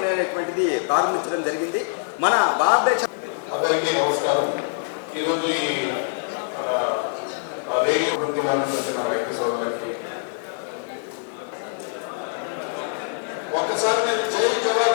Colony అనేటువంటిది ప్రారంభించడం జరిగింది. మన భారతదేశ అందరికీ నమస్కారం. ఈరోజు ఈ రేడియో బృందాలను వచ్చిన రైతు సోదరులకి ఒక్కసారి నేను జై జవాన్